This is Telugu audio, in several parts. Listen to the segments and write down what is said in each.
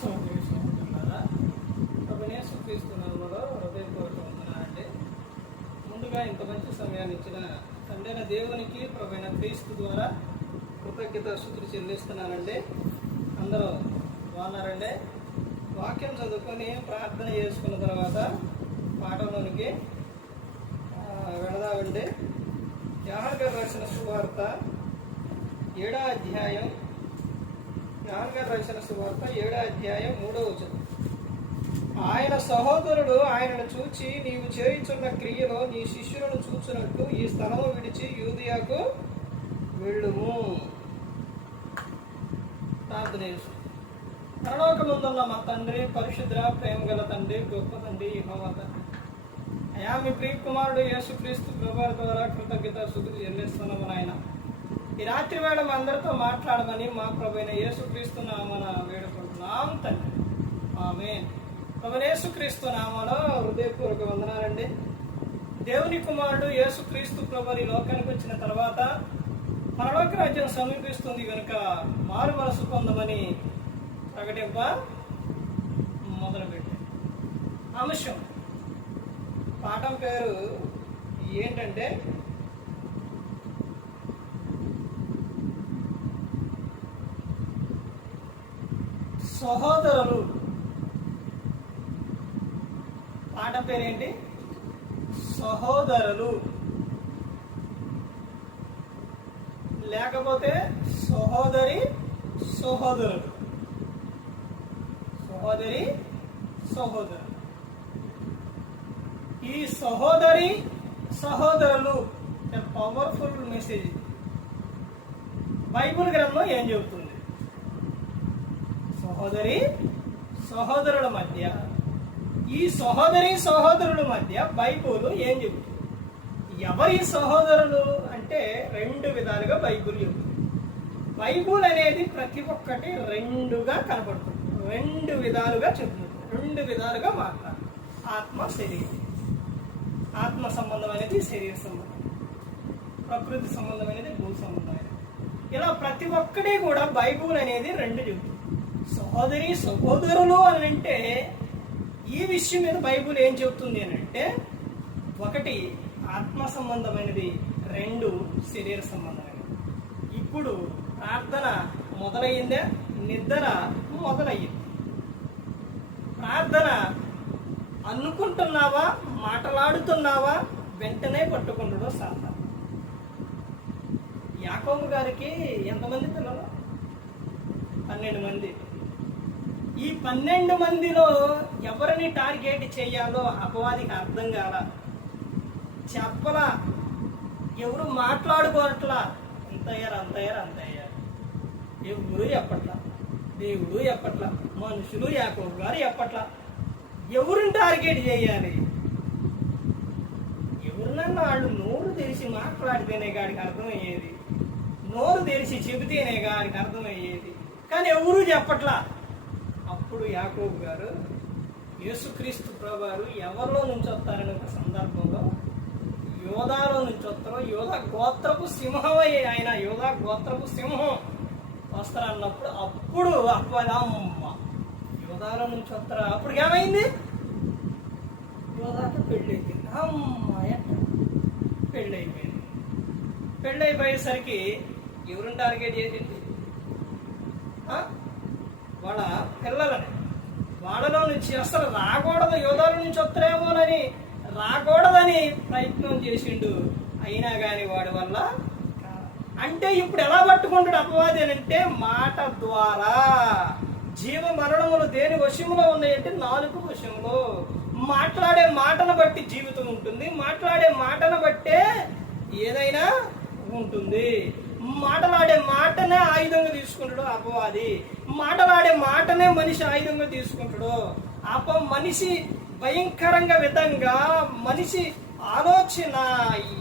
సౌకర్య సహోదరులారా ప్రభునేసు క్రీస్తునామలో హృదయపూర్వక వందనాలండి. ముందుగా ఇంత మంచి సమయాన్ని ఇచ్చిన తండ్రైన దేవునికి ప్రభుత్వ క్రీస్తు ద్వారా కృతజ్ఞత శుద్ధి చెల్లిస్తున్నానండి. అందరూ బాగున్నారండి? వాక్యం చదువుకొని ప్రార్థన చేసుకున్న తర్వాత పాఠంలోనికి వెళదామండి. యాహర్ రాసిన సువార్త ఏడా అధ్యాయం యాహర్ రాసిన సువార్త ఏడో అధ్యాయం మూడో వచనం. ఆయన సహోదరుడు ఆయనను చూచి నీవు చేయించున్న క్రియలో నీ శిష్యులను చూచినట్టు ఈ స్థలము విడిచి యూదియాకు వెళ్ళుము. ప్రార్థన చేసు. పరలోకముందున్న మా తండ్రి పరిశుద్ర ప్రేమ గల తండ్రి గొప్ప తండ్రి యెహోవా తండ్రి. అయా మీ ప్రియ కుమారుడు యేసుక్రీస్తు ప్రభావ ద్వారా కృతజ్ఞత శుద్ధి చెల్లిస్తున్నాము నాయన. ఈ రాత్రి వేళ మా అందరితో మాట్లాడమని మా ప్రభుత్వ యేసుక్రీస్తు నామన వేడుకుంటున్నాం తండ్రి. ఆమె ప్రభు యేసుక్రీస్తు నామలో హృదయపూర్వక వందనాలండి దేవుని కుమారుడు యేసుక్రీస్తు ప్రభు ఈ లోకానికి వచ్చిన తర్వాత పరలోక రాజ్యం సమీపిస్తుంది కనుక మారు మనసు పొందమని ప్రకటింప మొదలుపెట్టాం అంశం పాఠం పేరు ఏంటంటే సహోదరులు. పాట పేరేంటి? సహోదరులు. లేకపోతే సహోదరి సహోదరుడు. సహోదరి సహోదరుడు. ఈ సహోదరి సహోదరులు. పవర్ఫుల్ మెసేజ్ బైబుల్ గ్రంథం ఏం చెబుతుంది? సహోదరి సహోదరుల మధ్య. ఈ సహోదరి సహోదరుల మధ్య బైబుల్ ఏం చెబుతుంది? ఎవరి సహోదరులు అంటే రెండు విధాలుగా బైబుల్ చెబుతుంది. బైబుల్ అనేది ప్రతి ఒక్కటి రెండుగా కనబడుతుంది రెండు విధాలుగా చెబుతుంది. రెండు విధాలుగా మాట్లాడు ఆత్మ శరీరం. ఆత్మ సంబంధం అనేది శరీర సంబంధం. ప్రకృతి సంబంధం అనేది భూ సంబంధం. అనేది ఇలా ప్రతి ఒక్కటి కూడా బైబుల్ అనేది రెండు చెబుతుంది. సహోదరి సహోదరులు అని అంటే ఈ విషయం మీద బైబుల్ ఏం చెబుతుంది అని అంటే ఒకటి ఆత్మ సంబంధమైనది రెండు శరీర సంబంధమైనది. ఇప్పుడు ప్రార్థన మొదలయ్యిందే నిద్ర మొదలయ్యింది. ప్రార్థన అనుకుంటున్నావా మాట్లాడుతున్నావా వెంటనే పట్టుకుండడం సాధన యాకోబు గారికి ఎంతమంది పిల్లలు? పన్నెండు మంది. ఈ పన్నెండు మందిలో ఎవరిని టార్గెట్ చేయాలో అపవాదికి అర్థం కాల. చెప్పలా. ఎవరు మాట్లాడుకోవట్లా. అంతయ్యారు అంతయ్యారు అంత అయ్యారు అంత అయ్యారు ఎవరు చెప్పట్లా దేవుడు చెప్పట్లా మనుషులు యాకోబు గారు చెప్పట్లా ఎవరిని టార్గెట్ చేయాలి? ఎవరినన్నా వాళ్ళు నోరు తెరిచి మాట్లాడితేనే గాడికి అర్థమయ్యేది. నోరు తెరిచి చెబితేనే గాడికి అర్థమయ్యేది. కానీ ఎవరు చెప్పట్లా? అప్పుడు యాకోబు గారు యేసుక్రీస్తు ప్రభువారు ఎవరిలో నుంచి వస్తారని ఒక సందర్భంలో యోధాలో నుంచి వస్తారు యోధ గోత్రపు సింహం అయ్యే ఆయన యోధ గోత్రపు సింహం వస్తారన్నప్పుడు అప్పుడు అప్పదమ్మ యోధాలో నుంచి వస్తారా అప్పుడు ఏమైంది? యోధాకి పెళ్ళి అయిపోయింది అమ్మాయ పెళ్ళి అయిపోయింది పెళ్ళి అయిపోయేసరికి ఎవరిని టార్గెట్ చేసింది ఆ? వాళ్ళ పిల్లలని వాళ్ళలో నుంచి అసలు రాకూడదు యోధాల నుంచి వస్తారేమోనని రాకూడదని ప్రయత్నం చేసిండు. అయినా కానీ వాడి వల్ల అంటే ఇప్పుడు ఎలా పట్టుకుంటాడు అపవాది అని అంటే మాట ద్వారా. జీవ మరణములు దేని వశములో ఉన్నాయంటే నాలుగు వశములో. మాట్లాడే మాటను బట్టి జీవితం ఉంటుంది. మాట్లాడే మాటను బట్టే ఏదైనా ఉంటుంది. మాటలాడే మాటనే ఆయుధంగా తీసుకుంటాడు అపవాది. మాటలాడే మాటనే మనిషి ఆయుధంగా తీసుకుంటాడు. అప మనిషి భయంకరంగా విధంగా మనిషి ఆలోచన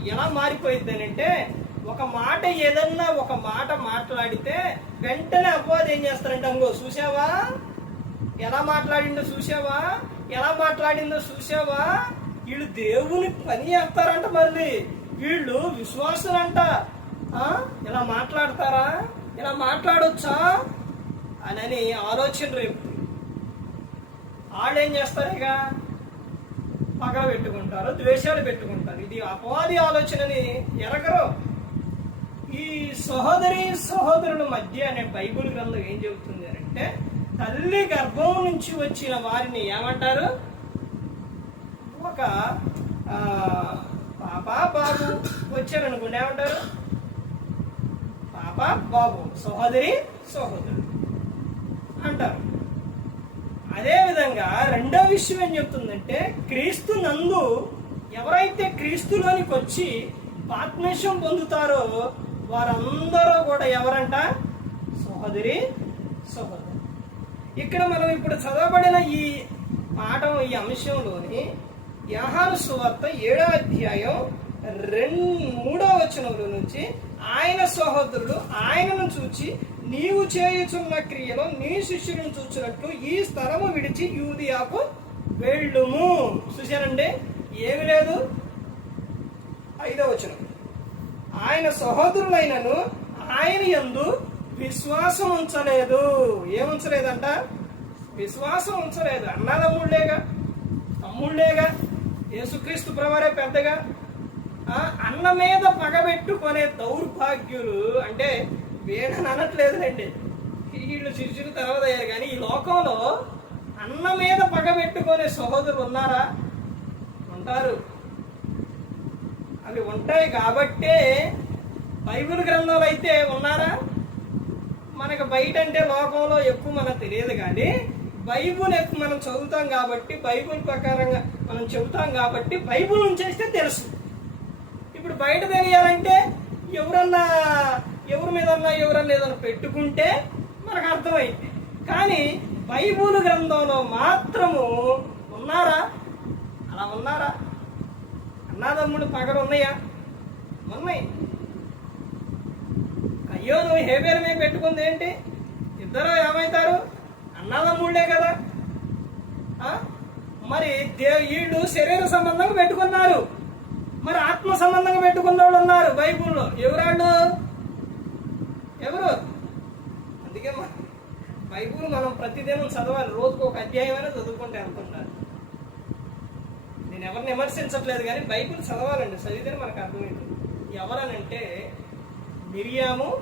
ఎలా మారిపోయింది అంటే ఒక మాట ఏదన్నా ఒక మాట మాట్లాడితే వెంటనే అపవాది ఏం చేస్తారంటే అంగో చూసావా ఎలా మాట్లాడిందో చూసావా ఎలా మాట్లాడిందో చూసావా వీళ్ళు దేవుని పని చేస్తారంట మళ్ళీ. వీళ్ళు విశ్వాసులంట. ఇలా మాట్లాడతారా? ఇలా మాట్లాడొచ్చా? అని ఆలోచన రేపు. వాళ్ళు ఏం చేస్తారు ఇక? పగ పెట్టుకుంటారు ద్వేషాలు పెట్టుకుంటారు. ఇది అపవాది ఆలోచనని ఎరగరు. ఈ సహోదరి సహోదరుల మధ్య అనే బైబుల్ గ్రంథం ఏం చెబుతుంది అంటే తల్లి గర్భం నుంచి వచ్చిన వారిని ఏమంటారు? ఒక పాపా పాప బాబు వచ్చారనుకోండి ఏమంటారు? పాప బాబు సహోదరి సహోదరుడు అంటారు. అదే విధంగా రెండో విషయం ఏం చెప్తుందంటే క్రీస్తు నందు ఎవరైతే క్రీస్తులోనికి వచ్చి ఆత్మేషం పొందుతారో వారందరూ కూడా ఎవరంట? సహోదరి సహోదరు ఇక్కడ మనం ఇప్పుడు చదవబడిన ఈ పాఠం ఈ అంశంలోని యహాను సువార్త ఏడో అధ్యాయం రెండు మూడో వచనంలో నుంచి ఆయన సహోదరుడు ఆయనను చూచి నీవు చేయుచున్న క్రియలో నీ శిష్యులను చూచినట్లు ఈ స్థలము విడిచి యూదియాకు వెళ్ళుము. చూశారండి? ఏమి లేదు. ఐదో వచనం. ఆయన సహోదరులైనను ఆయన ఎందు విశ్వాసం ఉంచలేదు. ఏముంచలేదంట విశ్వాసం ఉంచలేదు. అన్నదమ్ముళ్ళేగా తమ్ముళ్ళేగా? యేసుక్రీస్తు ప్రవారే పెద్దగా? ఆ, అన్న మీద పగబెట్టుకునే దౌర్భాగ్యులు అంటే వీళ్ళని అనట్లేదులేండి. వీళ్ళు శిష్యులు తర్వాత అయ్యారు కానీ ఈ లోకంలో అన్న మీద పగబెట్టుకునే సహోదరులు ఉన్నారా? ఉంటారు. అవి ఉంటాయి కాబట్టే బైబిల్ గ్రంథాలు అయితే ఉన్నారా? మనకు బయట అంటే లోకంలో ఎక్కువ మనకు తెలియదు కానీ బైబుల్ ఎక్కువ మనం చదువుతాం కాబట్టి బైబుల్ ప్రకారంగా మనం చెబుతాం కాబట్టి బైబుల్ ఉంచేస్తే తెలుసు. ఇప్పుడు బయట తెలియాలంటే ఎవరన్నా ఎవరి మీదన్నా ఎవరన్నా ఏదన్నా పెట్టుకుంటే మనకు అర్థమైంది. కానీ బైబుల్ గ్రంథంలో మాత్రము ఉన్నారా? అలా ఉన్నారా? అన్నాదమ్ముడు పగలు ఉన్నాయా? ఉన్నాయి. అయ్యో నువ్వు హేబేర్ మీద పెట్టుకుంది ఏంటి? ఇద్దరు ఏమవుతారు అన్నదమ్ముళ్ళే కదా. ఆ? మరి దే వీళ్ళు శరీర సంబంధంగా పెట్టుకున్నారు. మరి ఆత్మ సంబంధంగా పెట్టుకున్న వాళ్ళు ఉన్నారు బైబుల్లో. ఎవరాళ్ళు ఎవరు అందుకే మ- బైబుల్ మనం ప్రతిదినం చదవాలి. రోజుకు ఒక అధ్యాయమైనా చదువుకుంటే వెళ్తుంటారు నేను ఎవరిని విమర్శించట్లేదు కానీ బైబిల్ చదవాలండి. చదివితే మనకు అర్థమైంది ఎవరనంటే మిరియాము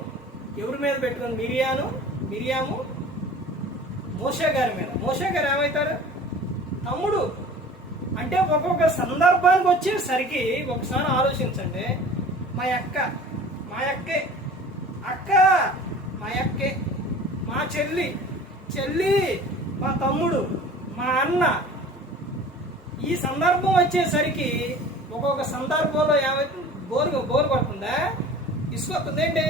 ఎవరి మీద పెట్టుకుని మిరియాను మిరియాము మోషే గారి మీద. మోషే గారు ఏమవుతారు? తమ్ముడు. అంటే ఒక్కొక్క సందర్భానికి వచ్చేసరికి ఒకసారి ఆలోచించండి. మా అక్క మా అక్కే అక్క మా అక్కే. మా చెల్లి చెల్లి మా తమ్ముడు మా అన్న. ఈ సందర్భం వచ్చేసరికి ఒక్కొక్క సందర్భంలో యాభై బోరు బోరు పడుతుందా ఇసుకొస్తుంది ఏంటి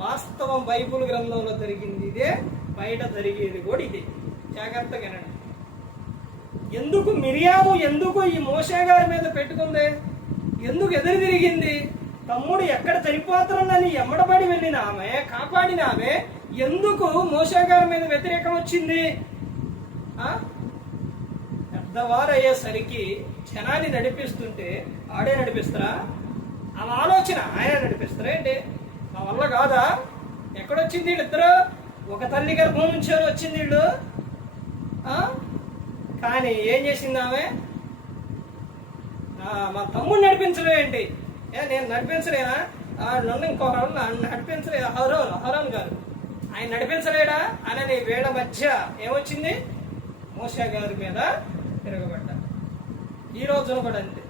వాస్తవం బైబుల్ గ్రంథంలో జరిగింది ఇదే బయట జరిగేది కూడా ఇదే. జాగ్రత్తగా వినండి. ఎందుకు మిరియాము ఎందుకు ఈ మోసే గారి మీద పెట్టుకుంది? ఎందుకు ఎదురు తిరిగింది? తమ్ముడు ఎక్కడ చనిపోతున్నానని ఎమ్మడబడి వెళ్ళిన ఆమె కాపాడిన ఆమె ఎందుకు మోషే గారి మీద వ్యతిరేకం వచ్చింది? పెద్దవారు అయ్యేసరికి జనాన్ని నడిపిస్తుంటే ఆడే నడిపిస్తారా? ఆ ఆలోచన ఆయన నడిపిస్తారా ఏంటి? నా వల్ల కాదా? ఎక్కడొచ్చింది వీళ్ళిద్దరు? ఒక తల్లి గర్భం నుంచి వచ్చింది వీళ్ళు. కానీ ఏం చేసింది ఆమె? మా తమ్ముడు నడిపించడం ఏంటి? ఏ నేను నడిపించలేనా? నన్ను ఇంకొక నడిపించలే హరోన్ హరోన్ గారు. ఆయన నడిపించలేడా? అని వేళ మధ్య ఏమొచ్చింది? మోసా గారి మీద తిరగబడ్డా. ఈ రోజున కూడా అంతే.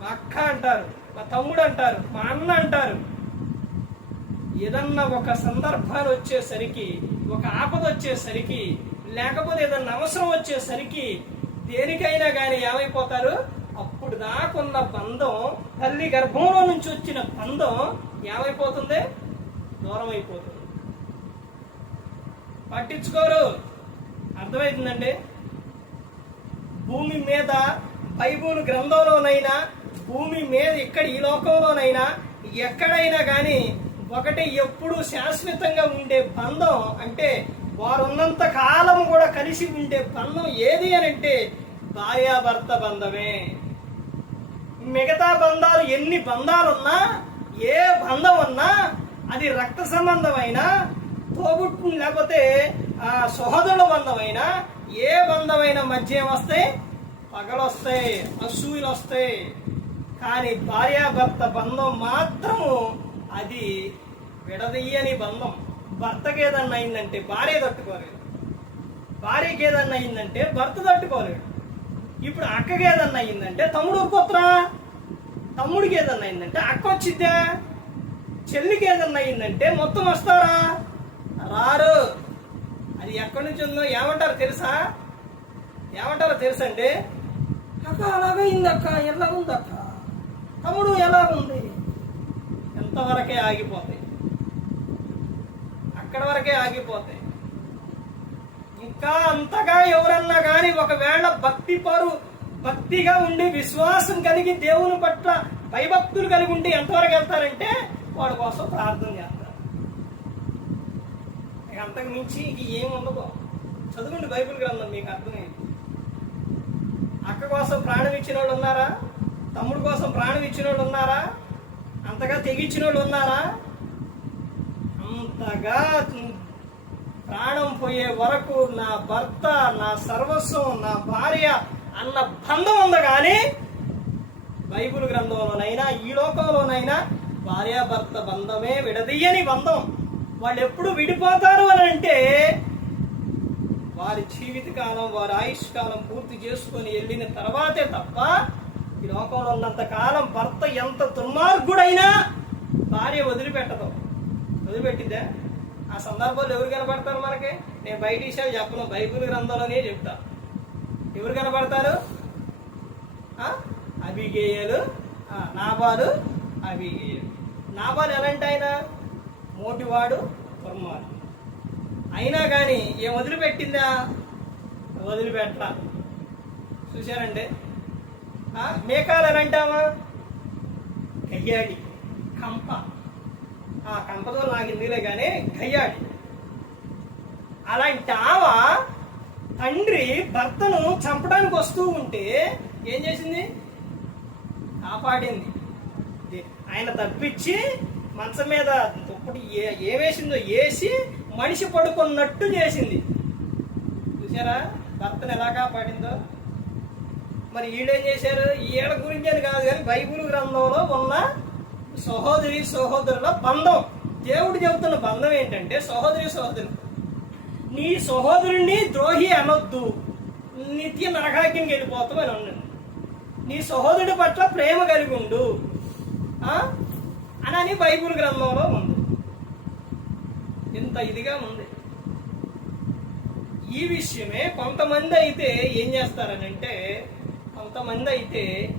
మా అక్క అంటారు మా తమ్ముడు అంటారు మా అన్న అంటారు. ఏదన్నా ఒక సందర్భాలు వచ్చేసరికి ఒక ఆపద వచ్చేసరికి లేకపోతే ఏదన్నా అవసరం వచ్చేసరికి దేనికైనా కానీ ఏమైపోతారు? దాకున్న బంధం తల్లి గర్భంలో నుంచి వచ్చిన బంధం ఏమైపోతుంది? దూరం అయిపోతుంది పట్టించుకోరు. అర్థమైందండి భూమి మీద బైబుల్ గ్రంథంలోనైనా భూమి మీద ఇక్కడ ఈ లోకంలోనైనా ఎక్కడైనా కానీ ఒకటి ఎప్పుడు శాశ్వతంగా ఉండే బంధం అంటే వారున్నంత కాలం కూడా కలిసి ఉండే బంధం ఏది అని అంటే భార్యాభర్త బంధమే. మిగతా బంధాలు ఎన్ని బంధాలున్నా ఏ బంధం ఉన్నా అది రక్త సంబంధమైన తోబుట్టు లేకపోతే ఆ సహోదరుల బంధమైన ఏ బంధమైన మధ్య వస్తాయి? పగలు వస్తాయి అసూయలు వస్తాయి కానీ భార్యాభర్త బంధం మాత్రము అది విడదీయని బంధం. భర్తకి ఏదన్నా అయిందంటే భార్య తట్టుకోలేదు. భార్యకి ఏదన్నా అయిందంటే భర్త తట్టుకోలేడు ఇప్పుడు అక్కకి ఏదన్నా అయిందంటే తమ్ముడు ఊరుకోత్రా తమ్ముడికి ఏదన్నా అయిందంటే అక్క వచ్చిద్దా? చెల్లికి ఏదన్నా అయిందంటే మొత్తం వస్తారా? రారు. అది ఎక్కడి నుంచి ఉందో ఏమంటారు తెలుసా? ఏమంటారో తెలుసా అండి? అక్క అలాగైంది అక్క ఎలా ఉంది అక్క తమ్ముడు ఎలా ఉంది ఎంతవరకే ఆగిపోతాయి అక్కడ వరకే ఆగిపోతాయి ఇంకా అంతగా ఎవరన్నా కానీ ఒకవేళ భక్తి భక్తిగా ఉండి విశ్వాసం కలిగి దేవుని పట్ల భయభక్తులు కలిగి ఉండి ఎంతవరకు వెళ్తారంటే వాడి కోసం ప్రార్థన చేస్తారు. అంతకు మించి ఇది ఏముండదు ఉండదు చదువుకోండి బైబిల్ గ్రంథం మీకు అర్థమైంది. అక్క కోసం ప్రాణం ఇచ్చిన వాళ్ళు ఉన్నారా? తమ్ముడు కోసం ప్రాణం ఇచ్చిన వాళ్ళు ఉన్నారా? అంతగా తెగించిన వాళ్ళు ఉన్నారా? అంతగా ప్రాణం పోయే వరకు నా భర్త నా సర్వస్వం నా భార్య అన్న బంధం ఉంది కానీ? బైబుల్ గ్రంథంలోనైనా ఈ లోకంలోనైనా భార్యాభర్త బంధమే విడదీయని బంధం. వాళ్ళు ఎప్పుడు విడిపోతారు అని అంటే వారి జీవితకాలం వారి ఆయుష్కాలం పూర్తి చేసుకొని వెళ్ళిన తర్వాతే తప్ప ఈ లోకంలో ఉన్నంత కాలం భర్త ఎంత దుర్మార్గుడైనా భార్య వదిలిపెట్టదు. వదిలిపెట్టిద్దా? ఆ సందర్భంలో ఎవరు కనపడతారు మనకి? నేను బయట విషయాలు చెప్పను బైబిల్ గ్రంథంలోనే చెప్తా. ఎవరు కనబడతారు అభిగేయలు నాబాలు అభిగేయలు నాబాలు ఎలాంటి ఆయన? మోటివాడు దుర్మార్గుడు అయినా కానీ ఏం వదిలిపెట్టిందా? వదిలిపెట్ట చూశారండి? మేకాలు ఎలా అంటామా గయ్యాడి కంప. ఆ కంపతో నాకు ఇందులే కానీ గయ్యాడి. అలాంటి ఆవా తండ్రి భర్తను చంపడానికి వస్తూ ఉంటే ఏం చేసింది? కాపాడింది. ఆయన తప్పించి మంచం మీద ఇప్పుడు ఏ ఏమేసిందో వేసి మనిషి పడుకున్నట్టు చేసింది. చూసారా భర్తను ఎలా కాపాడిందో? మరి వీళ్ళేం చేశారు? వీళ్ళ గురించి అని కాదు కానీ బైబుల్ గ్రంథంలో ఉన్న సహోదరి సహోదరుల బంధం. దేవుడు చెబుతున్న బంధం ఏంటంటే సహోదరి సహోదరులు నీ సహోదరుణ్ణి ద్రోహి అనొద్దు. నిత్య నరకాకిని వెళ్ళిపోతావు అని అన్నాడు. నీ సహోదరుడి పట్ల ప్రేమ కలిగి ఉండు. అని అనని బైబిల్ గ్రంథంలో ఉంది. ఇంత ఇదిగా ఉంది. ఈ విషయమే కొంతమంది అయితే ఏం చేస్తారనంటే కొంతమంది అయితే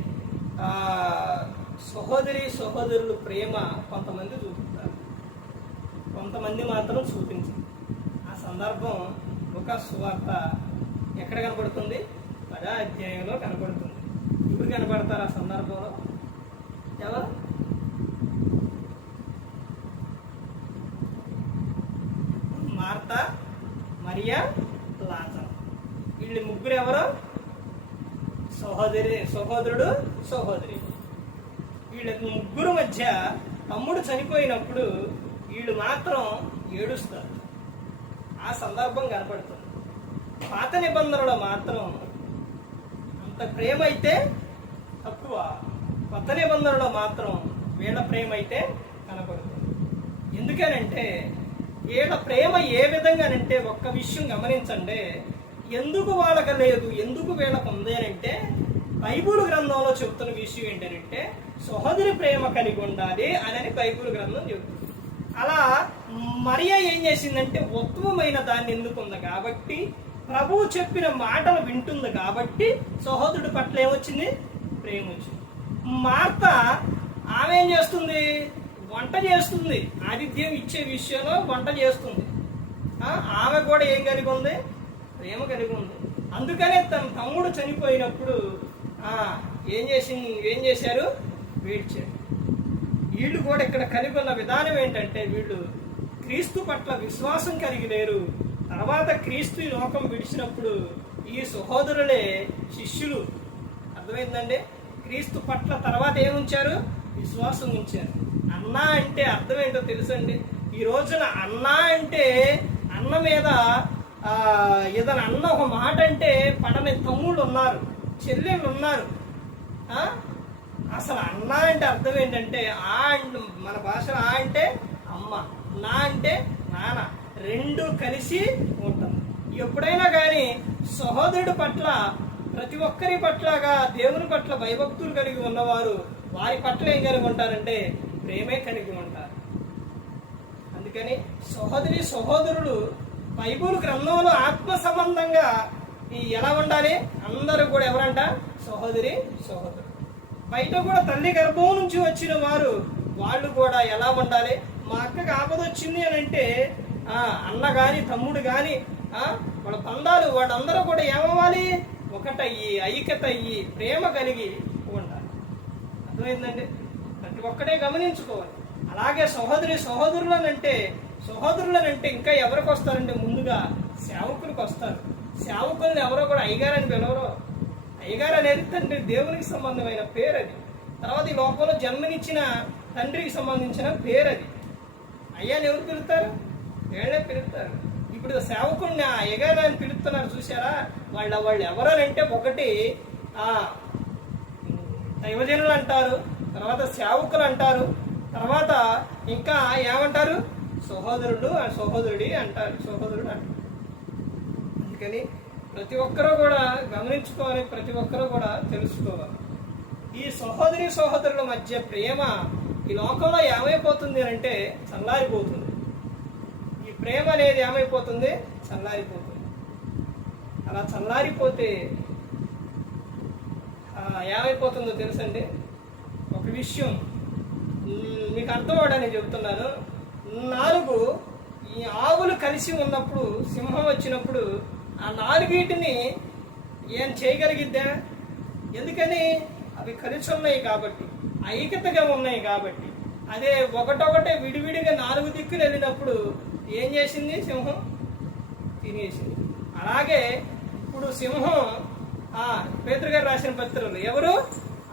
సహోదరి సహోదరులు ప్రేమ కొంతమంది చూపుతారు. కొంతమంది మాత్రం చూపించారు. సందర్భం ఒక సువార్త ఎక్కడ కనపడుతుంది? పదా అధ్యాయంలో కనపడుతుంది. ఇప్పుడు కనపడతారు ఆ సందర్భంలో? ఎవరు? Martha Maria Lazar. వీళ్ళు ముగ్గురు ఎవరు? సహోదరి సహోదరుడు సహోదరి. వీళ్ళ ముగ్గురు మధ్య తమ్ముడు చనిపోయినప్పుడు వీళ్ళు మాత్రం ఏడుస్తారు. ఆ సందర్భం కనపడుతుంది. పాత నిబంధనలో మాత్రం అంత ప్రేమ అయితే తక్కువ. కొత్త నిబంధనలో మాత్రం వీళ్ళ ప్రేమ అయితే కనపడుతుంది. ఎందుకనంటే వీళ్ళ ప్రేమ ఏ విధంగానంటే ఒక్క విషయం గమనించండి. ఎందుకు వాళ్ళకి లేదు ఎందుకు వీళ్ళకు ఉంది అని అంటే బైబుల్ గ్రంథంలో చెబుతున్న విషయం ఏంటంటే సహోదరి ప్రేమ కలిగి ఉండాలి అని బైబుల్ గ్రంథం చెబుతుంది అలా మరియా ఏం చేసిందంటే ఉత్తమమైన దాన్ని ఎందుకుంది కాబట్టి ప్రభువు చెప్పిన మాటలు వింటుంది కాబట్టి సహోదరుడి పట్ల ఏమొచ్చింది? ప్రేమ వచ్చింది మార్త ఆమె ఏం చేస్తుంది? వంట చేస్తుంది. ఆతిథ్యం ఇచ్చే విషయంలో వంట చేస్తుంది. ఆమె కూడా ఏం కలిగి ఉంది ప్రేమ కలిగి ఉంది అందుకనే తన తమ్ముడు చనిపోయినప్పుడు ఏం చేసి ఏం చేశారు? వేడ్చారు. వీళ్ళు కూడా ఇక్కడ కలిగి ఉన్న విధానం ఏంటంటే వీళ్ళు క్రీస్తు పట్ల విశ్వాసం కలిగి లేరు. తర్వాత క్రీస్తు లోకం విడిచినప్పుడు ఈ సహోదరులే శిష్యులు. అర్థమైందండి? క్రీస్తు పట్ల తర్వాత ఏముంచారు విశ్వాసం ఉంచారు. అన్నా అంటే అర్థం ఏంటో తెలుసండి? ఈ రోజున అన్నా అంటే అన్న మీద ఏదైనా అన్న ఒక మాట అంటే పడని తమ్ముళ్ళు ఉన్నారు చెల్లెళ్ళు ఉన్నారు. అసలు అన్న అంటే అర్థం ఏంటంటే ఆ అండ్ మన భాషలో ఆ అంటే అమ్మ. నా అంటే నాన్న. రెండు కలిసి ఉంటుంది ఎప్పుడైనా కానీ సహోదరుడి పట్ల ప్రతి ఒక్కరి పట్లగా దేవుని పట్ల భయభక్తులు కలిగి ఉన్నవారు వారి పట్ల ఏం కలిగి ఉంటారంటే ప్రేమే కలిగి ఉంటారు. అందుకని సహోదరి సహోదరుడు బైబుల్ గ్రంథంలో ఆత్మ సంబంధంగా ఈ ఎలా ఉండాలి? అందరూ కూడా ఎవరంట? సహోదరి సహోదరుడు బయట కూడా తల్లి గర్భం నుంచి వచ్చిన వారు వాళ్ళు కూడా ఎలా ఉండాలి? మా అక్కకి ఆపద వచ్చింది అని అంటే అన్న కానీ తమ్ముడు కానీ వాళ్ళ పందాలు వాళ్ళందరూ కూడా ఏమవ్వాలి? ఒకటయ్యి ఐక్యత అయ్యి ప్రేమ కలిగి ఉండాలి. అర్థమైందండి? ప్రతి ఒక్కటే గమనించుకోవాలి. అలాగే సహోదరి సహోదరులనంటే సహోదరులనంటే ఇంకా ఎవరికి వస్తారంటే ముందుగా సేవకులకు వస్తారు. సేవకుల్ని ఎవరో కూడా అయ్యగారని పిలవరు. అయ్యగారు అనేది తండ్రి దేవునికి సంబంధమైన పేరు అది తర్వాత ఈ లోకంలో జన్మనిచ్చిన తండ్రికి సంబంధించిన పేరు అది అయ్యాని ఎవరు పిలుస్తారు? వీళ్ళే పిలుస్తారు ఇప్పుడు సేవకుడిని ఆ అయ్యగారు అని పిలుస్తున్నారు చూసారా వాళ్ళ వాళ్ళు ఎవరనంటే ఒకటి ఆ దైవజనులు అంటారు తర్వాత సేవకులు అంటారు తర్వాత ఇంకా ఏమంటారు? సహోదరుడు ఆ సహోదరుడి అంటారు సహోదరుడు అంటారు. అందుకని ప్రతి ఒక్కరూ కూడా గమనించుకోవాలి ప్రతి ఒక్కరూ కూడా తెలుసుకోవాలి. ఈ సహోదరి సహోదరుల మధ్య ప్రేమ ఈ లోకంలో ఏమైపోతుంది అని అంటే చల్లారిపోతుంది. ఈ ప్రేమ అనేది ఏమైపోతుంది? చల్లారిపోతుంది. అలా చల్లారిపోతే ఏమైపోతుందో తెలుసండి? ఒక విషయం. మీకు అర్థం అవడానికి చెబుతున్నాను నాలుగు ఈ ఆవులు కలిసి ఉన్నప్పుడు సింహం వచ్చినప్పుడు ఆ నాలుగీటిని ఏం చేయగలిగిద్దా? ఎందుకని? అవి కలిసి ఉన్నాయి కాబట్టి ఐక్యతగా ఉన్నాయి కాబట్టి అదే ఒకటొకటే విడివిడిగా నాలుగు దిక్కులు వెళ్ళినప్పుడు ఏం చేసింది సింహం? తినేసింది. అలాగే ఇప్పుడు సింహం ఆ పేదరు రాసిన పత్రికలు ఎవరు?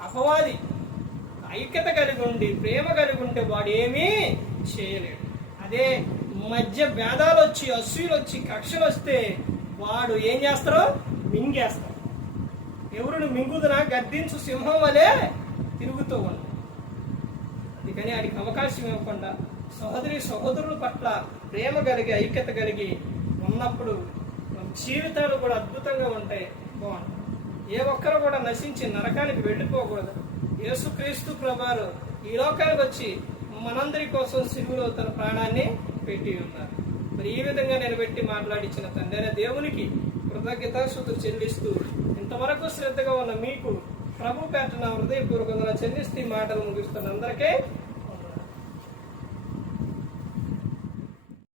అపవాది. ఐక్యత కలిగి ఉండి ప్రేమ కలిగి ఉంటే వాడు ఏమీ చేయలేడు. అదే మధ్య భేదాలు వచ్చి అసూయలు వచ్చి కక్షలు వస్తే వాడు ఏం చేస్తారో? మింగేస్తారు ఎవరును మింగుదున గద్దించు సింహం వలె తిరుగుతూ ఉంది. అందుకని ఆయనకి అవకాశం ఇవ్వకుండా సహోదరి సహోదరుల పట్ల ప్రేమ కలిగి ఐక్యత కలిగి ఉన్నప్పుడు మన జీవితాలు కూడా అద్భుతంగా ఉంటాయి. బాగుంటుంది ఏ ఒక్కరు కూడా నశించి నరకానికి వెళ్ళిపోకూడదు. యేసుక్రీస్తు ప్రభారు ఈ లోకానికి వచ్చి మనందరి కోసం సిలువలో తన ప్రాణాన్ని పెట్టి ఉన్నారు. మరి ఈ విధంగా నిలబెట్టి మాట్లాడించిన తండ్రి అయిన దేవునికి కృతజ్ఞతాశుతులు చెల్లిస్తూ ఇంతవరకు శ్రద్ధగా ఉన్న మీకు ప్రభు పేట నా హృదయపూర్వకంగా చెల్లిస్తూ మాటలు ముగిస్తున్న అందరికీ